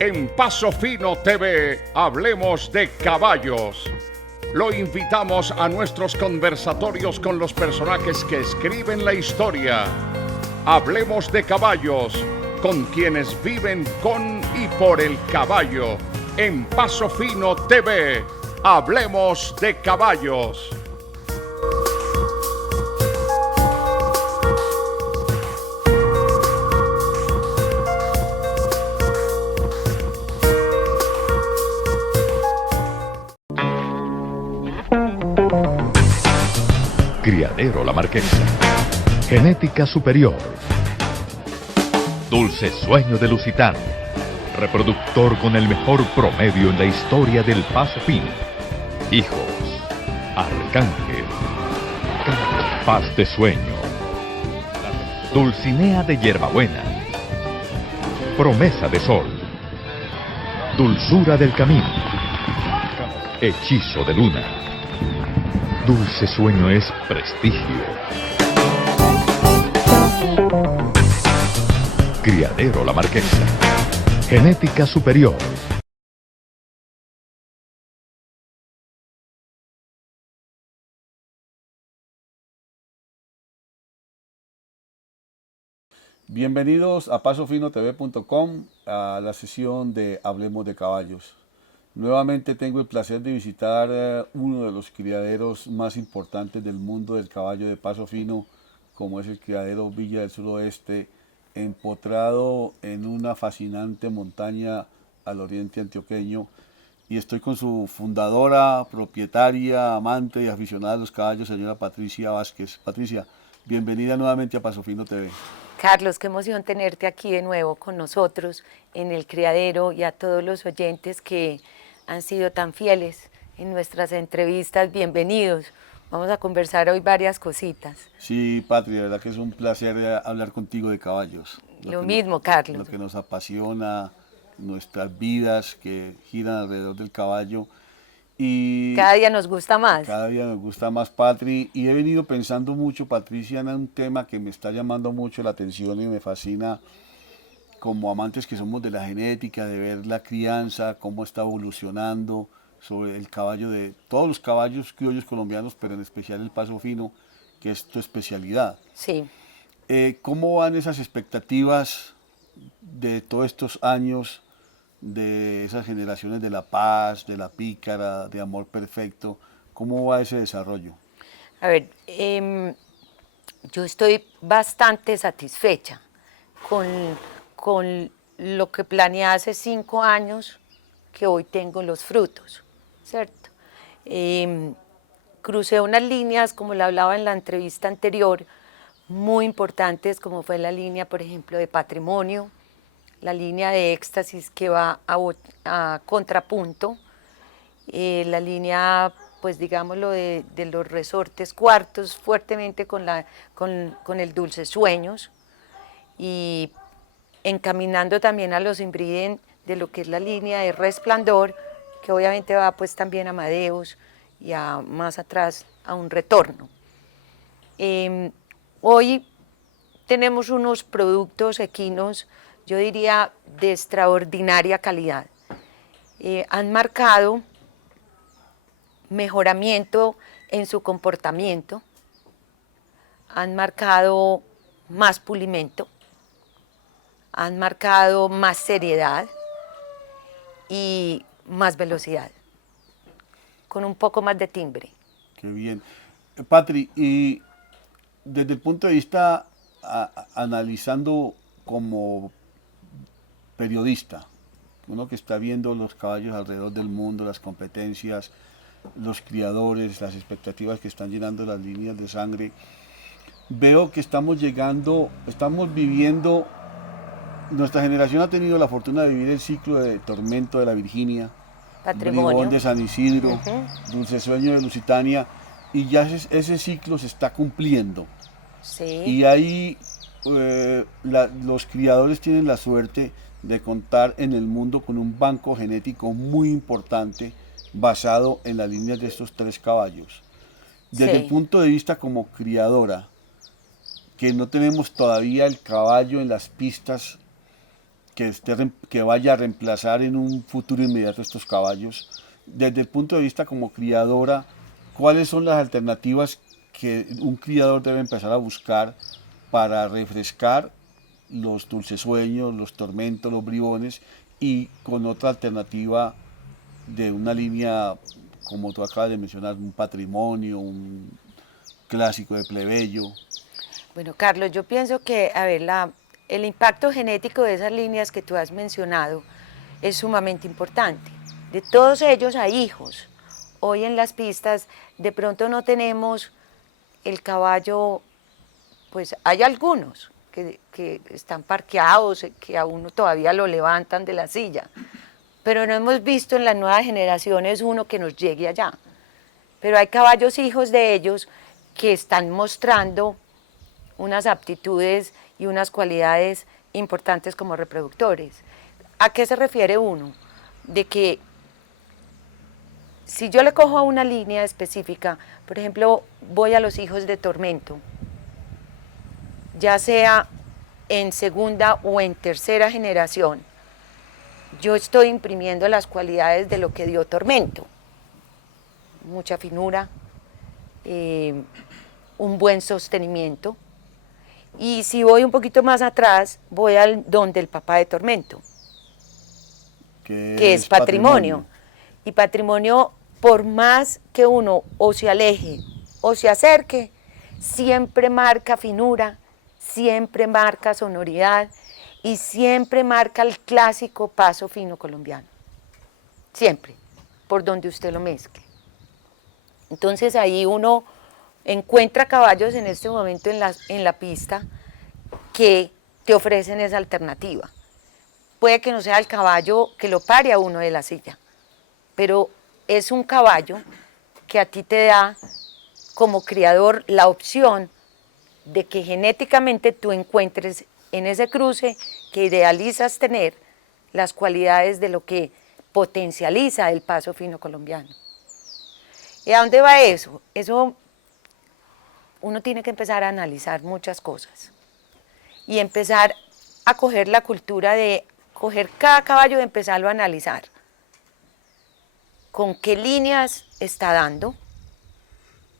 En Paso Fino TV, hablemos de caballos. Lo invitamos a nuestros conversatorios con los personajes que escriben la historia. Hablemos de caballos, con quienes viven con y por el caballo. En Paso Fino TV, hablemos de caballos. Criadero La Marquesa. Genética superior. Dulce Sueño de Lusitano. Reproductor con el mejor promedio en la historia del Paso Fino. Hijos. Arcángel. Paz de Sueño. Dulcinea de Hierbabuena. Promesa de Sol. Dulzura del Camino. Hechizo de Luna. Dulce Sueño es prestigio. Criadero La Marquesa. Genética superior. Bienvenidos a pasofinotv.com, a la sesión de Hablemos de Caballos. Nuevamente tengo el placer de visitar uno de los criaderos más importantes del mundo del caballo de Paso Fino, como es el criadero Villa del Suroeste, empotrado en una fascinante montaña al oriente antioqueño. Y estoy con su fundadora, propietaria, amante y aficionada a los caballos, señora Patricia Vázquez. Patricia, bienvenida nuevamente a Paso Fino TV. Carlos, qué emoción tenerte aquí de nuevo con nosotros en el criadero, y a todos los oyentes que han sido tan fieles en nuestras entrevistas. Bienvenidos. Vamos a conversar hoy varias cositas. Sí, Patri, de verdad que es un placer hablar contigo de caballos. Lo mismo, Carlos. Lo que nos apasiona, nuestras vidas que giran alrededor del caballo. Y cada día nos gusta más. Cada día nos gusta más, Patri. Y he venido pensando mucho, Patricia, en un tema que me está llamando mucho la atención y me fascina, como amantes que somos de la genética, de ver la crianza, cómo está evolucionando sobre el caballo, de todos los caballos criollos colombianos, pero en especial el Paso Fino, que es tu especialidad. Sí. ¿Cómo van esas expectativas de todos estos años, de esas generaciones de La Paz, de La Pícara, de Amor Perfecto? ¿Cómo va ese desarrollo? A ver, yo estoy bastante satisfecha con lo que planeé hace 5 años, que hoy tengo los frutos, ¿cierto? Crucé unas líneas, como le hablaba en la entrevista anterior, muy importantes, como fue la línea, por ejemplo, de patrimonio, la línea de éxtasis que va a contrapunto, la línea, pues digámoslo, de los resortes cuartos, fuertemente con el Dulce Sueños, y encaminando también a los inbriden de lo que es la línea de Resplandor, que obviamente va pues también a Amadeus y más atrás a un retorno. Hoy tenemos unos productos equinos, yo diría, de extraordinaria calidad. Han marcado mejoramiento en su comportamiento, han marcado más pulimento, han marcado más seriedad y más velocidad, con un poco más de timbre. Qué bien. Patri, y desde el punto de vista, analizando como periodista, uno que está viendo los caballos alrededor del mundo, las competencias, los criadores, las expectativas que están llenando las líneas de sangre, veo que estamos viviendo, nuestra generación ha tenido la fortuna de vivir el ciclo de Tormento de la Virginia, Bribón de San Isidro, Dulce Sueño de Lusitania, y ya ese ciclo se está cumpliendo. Sí. Y ahí los criadores tienen la suerte de contar en el mundo con un banco genético muy importante basado en las líneas de estos 3 caballos. Desde el punto de vista como criadora, que no tenemos todavía el caballo en las pistas que vaya a reemplazar en un futuro inmediato estos caballos. Desde el punto de vista como criadora, ¿cuáles son las alternativas que un criador debe empezar a buscar para refrescar los dulcesueños, los tormentos, los bribones, y con otra alternativa de una línea, como tú acabas de mencionar, un patrimonio, un clásico de plebeyo? Bueno, Carlos, yo pienso que, a ver, el impacto genético de esas líneas que tú has mencionado es sumamente importante. De todos ellos hay hijos. Hoy en las pistas de pronto no tenemos el caballo, pues hay algunos que están parqueados, que a uno todavía lo levantan de la silla, pero no hemos visto en las nuevas generaciones uno que nos llegue allá. Pero hay caballos hijos de ellos que están mostrando unas aptitudes y unas cualidades importantes como reproductores. ¿A qué se refiere uno? De que si yo le cojo a una línea específica, por ejemplo, voy a los hijos de Tormento, ya sea en segunda o en tercera generación, yo estoy imprimiendo las cualidades de lo que dio Tormento. Mucha finura, un buen sostenimiento. Y si voy un poquito más atrás, voy al donde el papá de Tormento, que es patrimonio. Y patrimonio, por más que uno o se aleje o se acerque, siempre marca finura, siempre marca sonoridad y siempre marca el clásico paso fino colombiano. Siempre, por donde usted lo mezcle. Entonces ahí uno encuentra caballos en este momento en la pista que te ofrecen esa alternativa. Puede que no sea el caballo que lo pare a uno de la silla, pero es un caballo que a ti te da como criador la opción de que genéticamente tú encuentres en ese cruce que idealizas tener las cualidades de lo que potencializa el paso fino colombiano. ¿Y a dónde va eso? Eso uno tiene que empezar a analizar muchas cosas y empezar a coger la cultura de coger cada caballo y empezarlo a analizar. ¿Con qué líneas está dando?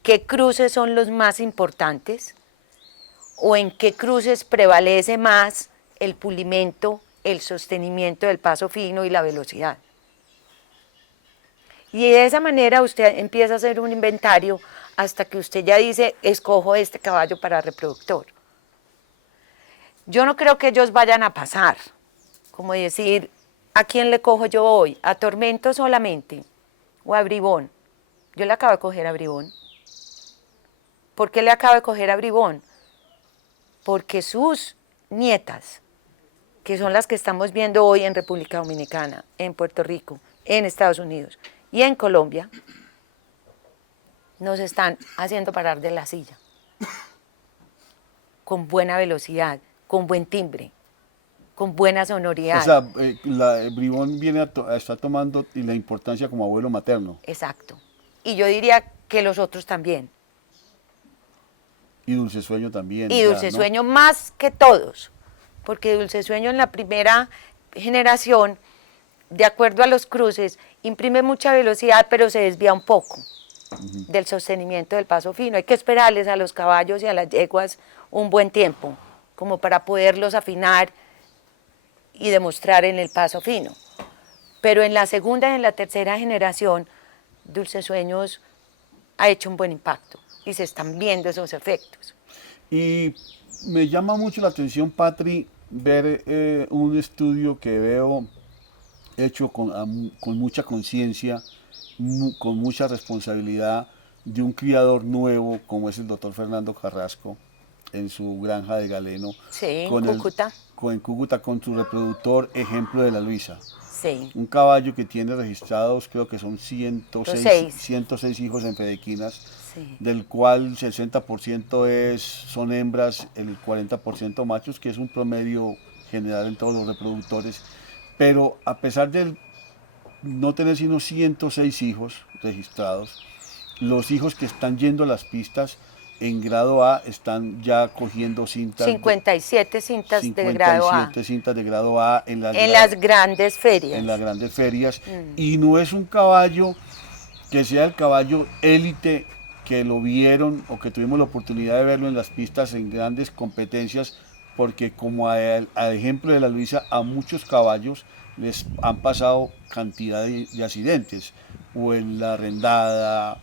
¿Qué cruces son los más importantes? ¿O en qué cruces prevalece más el pulimento, el sostenimiento del paso fino y la velocidad? Y de esa manera usted empieza a hacer un inventario hasta que usted ya dice, escojo este caballo para reproductor. Yo no creo que ellos vayan a pasar, como decir, ¿a quién le cojo yo hoy? ¿A Tormento solamente? ¿O a Bribón? Yo le acabo de coger a Bribón. ¿Por qué le acabo de coger a Bribón? Porque sus nietas, que son las que estamos viendo hoy en República Dominicana, en Puerto Rico, en Estados Unidos y en Colombia, nos están haciendo parar de la silla, con buena velocidad, con buen timbre, con buena sonoridad. O sea, el Bribón viene está tomando la importancia como abuelo materno. Exacto. Y yo diría que los otros también. Y Dulcesueño también. Y Dulcesueño, ¿no? Más que todos, porque Dulcesueño en la primera generación, de acuerdo a los cruces, imprime mucha velocidad, pero se desvía un poco del sostenimiento del paso fino. Hay que esperarles a los caballos y a las yeguas un buen tiempo, como para poderlos afinar y demostrar en el paso fino. Pero en la segunda y en la tercera generación, Dulcesueños ha hecho un buen impacto y se están viendo esos efectos. Y me llama mucho la atención, Patri, ver un estudio que veo hecho con mucha conciencia, con mucha responsabilidad, de un criador nuevo como es el doctor Fernando Carrasco en su granja de Galeno. Sí, en Cúcuta. En Cúcuta, con su reproductor Ejemplo de la Luisa. Sí. Un caballo que tiene registrados, creo que son 106 hijos en Fedequinas, sí, del cual el 60% son hembras, el 40% machos, que es un promedio general en todos los reproductores. Pero a pesar de no tener sino 106 hijos registrados, los hijos que están yendo a las pistas en grado A están ya cogiendo cintas. 57 cintas de grado A. 57 cintas de grado A en las grandes ferias. En las grandes ferias. Y no es un caballo que sea el caballo élite que lo vieron o que tuvimos la oportunidad de verlo en las pistas en grandes competencias, porque como al ejemplo de la Luisa, a muchos caballos les han pasado cantidad de accidentes, o en la arrendada,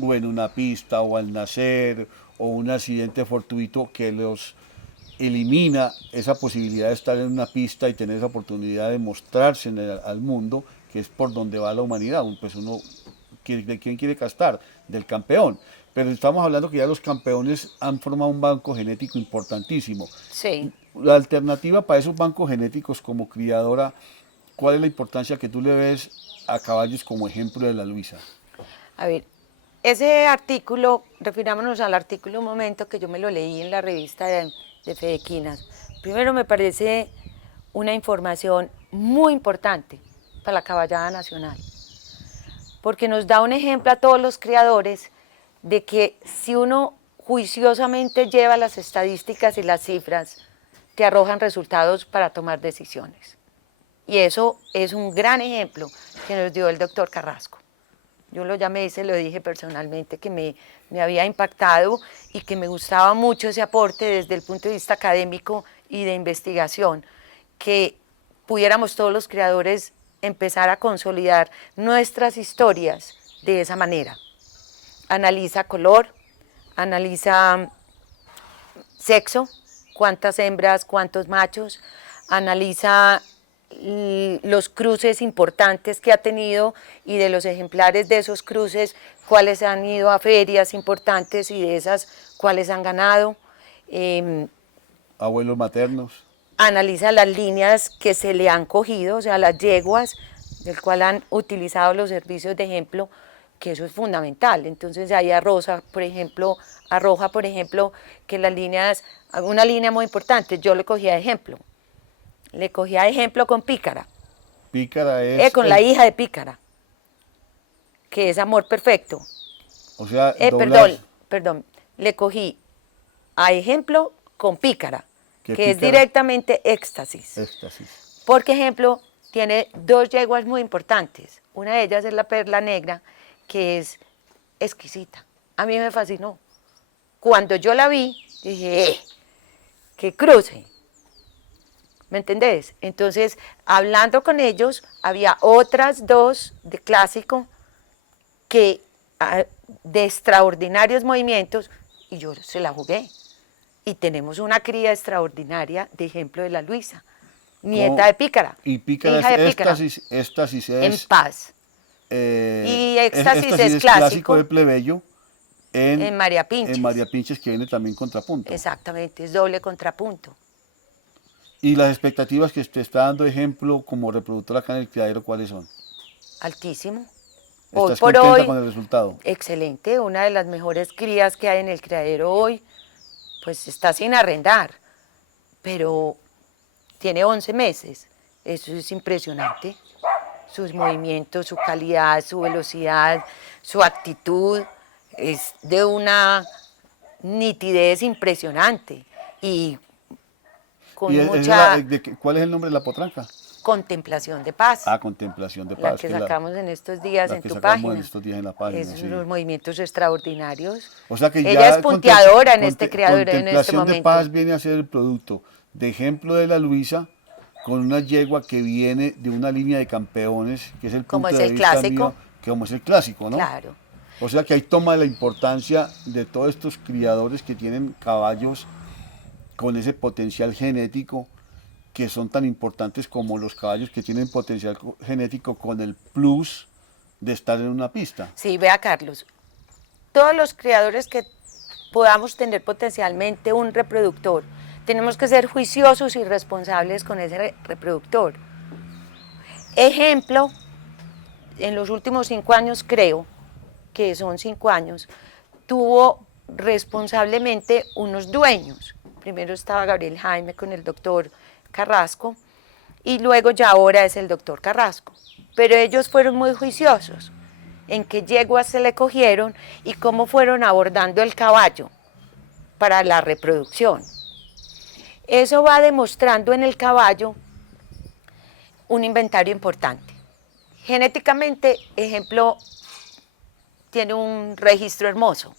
o en una pista, o al nacer, o un accidente fortuito que los elimina esa posibilidad de estar en una pista y tener esa oportunidad de mostrarse al mundo, que es por donde va la humanidad. Pues uno, ¿de quién quiere castar? Del campeón. Pero estamos hablando que ya los campeones han formado un banco genético importantísimo. Sí. La alternativa para esos bancos genéticos como criadora, ¿cuál es la importancia que tú le ves a caballos como ejemplo de la Luisa? A ver, ese artículo, refirámonos al artículo un momento que yo me lo leí en la revista de Fedequinas. Primero me parece una información muy importante para la caballada nacional, porque nos da un ejemplo a todos los criadores de que si uno juiciosamente lleva las estadísticas y las cifras, te arrojan resultados para tomar decisiones. Y eso es un gran ejemplo que nos dio el doctor Carrasco. Yo lo llamé y se lo dije personalmente, que me había impactado y que me gustaba mucho ese aporte desde el punto de vista académico y de investigación, que pudiéramos todos los creadores empezar a consolidar nuestras historias de esa manera. Analiza color, analiza sexo, cuántas hembras, cuántos machos, analiza los cruces importantes que ha tenido y de los ejemplares de esos cruces, cuáles han ido a ferias importantes y de esas, cuáles han ganado. Abuelos maternos. Analiza las líneas que se le han cogido, o sea, las yeguas, del cual han utilizado los servicios de ejemplo, que eso es fundamental. Entonces ahí arroja, por ejemplo, que las líneas, una línea muy importante, yo le cogía de ejemplo. Le cogía de ejemplo con Pícara. Pícara es... con la hija de Pícara, que es Amor Perfecto. O sea, perdón, le cogí a ejemplo con Pícara, que es Pícara? Directamente Éxtasis. Éxtasis. Porque ejemplo tiene dos yeguas muy importantes. Una de ellas es la Perla Negra, que es exquisita. A mí me fascinó. Cuando yo la vi, dije, ¡qué cruce! ¿Me entendés? Entonces, hablando con ellos, había otras dos de clásico que de extraordinarios movimientos, y yo se la jugué. Y tenemos una cría extraordinaria de ejemplo de la Luisa, nieta de Pícara. Y Pícara hija es de Pícara. Éxtasis es... En paz. Y Éxtasis es clásico de plebeyo en María Pinches. En María Pinches, que viene también contrapunto. Exactamente, es doble contrapunto. ¿Y las expectativas que te está dando ejemplo como reproductora acá en el criadero, cuáles son? Altísimo. ¿Estás contenta con el resultado? Excelente, una de las mejores crías que hay en el criadero hoy, pues está sin arrendar, pero tiene 11 meses, eso es impresionante. Sus movimientos, su calidad, su velocidad, su actitud, es de una nitidez impresionante y con mucha... ¿Cuál es el nombre de la potranca? Contemplación de Paz. Ah, Contemplación de Paz. La que sacamos en estos días en tu página. La que sacamos en estos días en la página, Es sí. unos movimientos extraordinarios. O sea que ella es punteadora en este criadero en este Contemplación momento. de Paz viene a ser el producto de ejemplo de la Luisa, con una yegua que viene de una línea de campeones, que es el punto de vista clásico. mío, que como es el clásico, ¿no? Claro. O sea que ahí toma la importancia de todos estos criadores que tienen caballos con ese potencial genético, que son tan importantes como los caballos que tienen potencial genético con el plus de estar en una pista. Sí, vea Carlos, todos los criadores que podamos tener potencialmente un reproductor, tenemos que ser juiciosos y responsables con ese reproductor. Ejemplo, en los últimos 5 años, creo que son 5 años, tuvo responsablemente unos dueños. Primero estaba Gabriel Jaime con el doctor Carrasco y luego ya ahora es el doctor Carrasco. Pero ellos fueron muy juiciosos en qué yeguas se le cogieron y cómo fueron abordando el caballo. para la reproducción. Eso va demostrando en el caballo un inventario importante. Genéticamente, ejemplo, tiene un registro hermoso.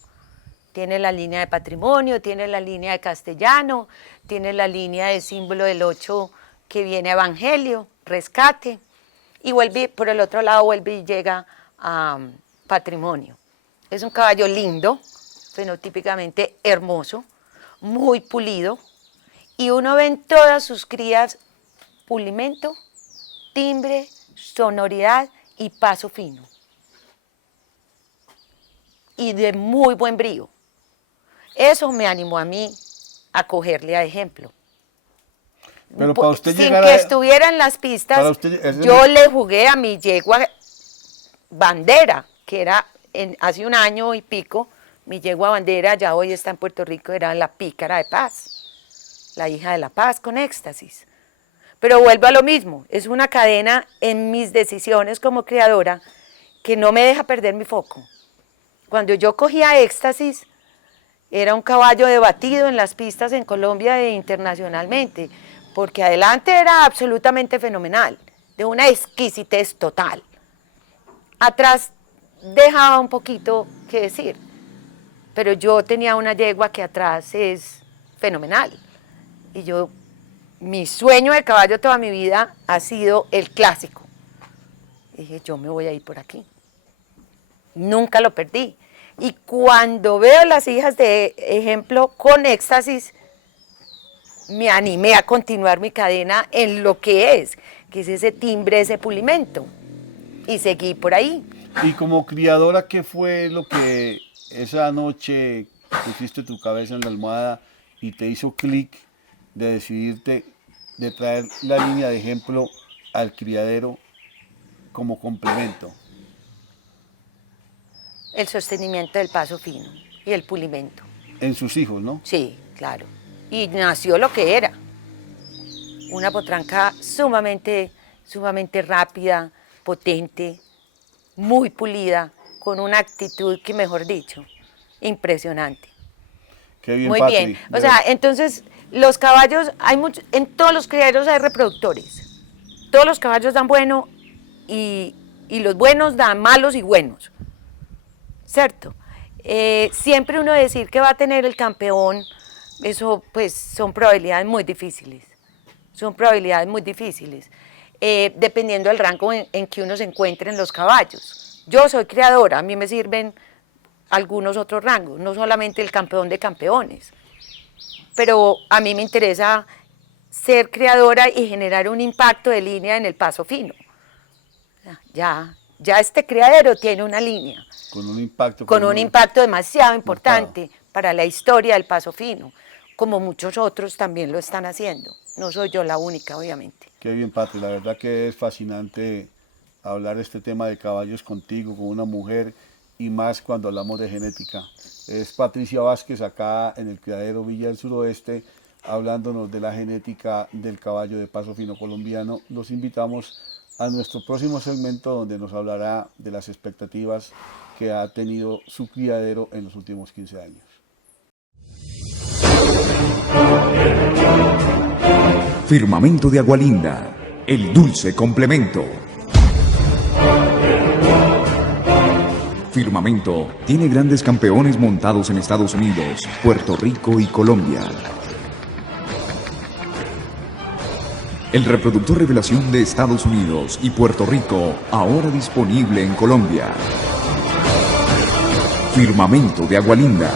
Tiene la línea de patrimonio, tiene la línea de castellano, tiene la línea de símbolo del 8 que viene a evangelio, rescate, y vuelve, por el otro lado vuelve y llega a patrimonio. Es un caballo lindo, fenotípicamente hermoso, muy pulido, y uno ve en todas sus crías pulimento, timbre, sonoridad y paso fino. Y de muy buen brío. Eso me animó a mí a cogerle a ejemplo. Pero para usted sin llegar que a... estuviera en las pistas, usted, yo le jugué a mi yegua Bandera, que era hace un año y pico, mi yegua Bandera, ya hoy está en Puerto Rico, era la pícara de Paz, la hija de la Paz con éxtasis. Pero vuelvo a lo mismo, es una cadena en mis decisiones como criadora que no me deja perder mi foco. Cuando yo cogía éxtasis, era un caballo debatido en las pistas en Colombia e internacionalmente, porque adelante era absolutamente fenomenal, de una exquisitez total. Atrás dejaba un poquito que decir, pero yo tenía una yegua que atrás es fenomenal. Y mi sueño de caballo toda mi vida ha sido el clásico. Dije, yo me voy a ir por aquí. Nunca lo perdí. Y cuando veo las hijas de ejemplo con éxtasis, me animé a continuar mi cadena en lo que es ese timbre, ese pulimento. Y seguí por ahí. Y como criadora, ¿qué fue lo que esa noche pusiste tu cabeza en la almohada y te hizo clic de decidirte de traer la línea de ejemplo al criadero como complemento? El sostenimiento del paso fino y el pulimento. En sus hijos, ¿no? Sí, claro. Y nació lo que era. Una potranca sumamente rápida, potente, muy pulida, con una actitud que, mejor dicho, impresionante. Qué bien, muy Patri. bien. O sea, entonces, los caballos, en todos los criaderos hay reproductores. Todos los caballos dan bueno y los buenos dan malos y buenos. ¿Cierto? Siempre uno decir que va a tener el campeón, eso pues son probabilidades muy difíciles. Son probabilidades muy difíciles. Dependiendo del rango en que uno se encuentre en los caballos. Yo soy criadora, a mí me sirven algunos otros rangos, no solamente el campeón de campeones, pero a mí me interesa ser criadora y generar un impacto de línea en el paso fino. Ya este criadero tiene una línea. Con un impacto. Con un impacto demasiado importante para la historia del paso fino, como muchos otros también lo están haciendo. No soy yo la única, obviamente. Qué bien, Patri, la verdad que es fascinante hablar este tema de caballos contigo, con una mujer, y más cuando hablamos de genética. Es Patricia Vázquez acá en el criadero Villa del Suroeste, hablándonos de la genética del caballo de paso fino colombiano. Los invitamos a nuestro próximo segmento donde nos hablará de las expectativas que ha tenido su criadero en los últimos 15 años. Firmamento de Agualinda, el dulce complemento. Firmamento tiene grandes campeones montados en Estados Unidos, Puerto Rico y Colombia. El reproductor revelación de Estados Unidos y Puerto Rico, ahora disponible en Colombia. Firmamento de Agualinda.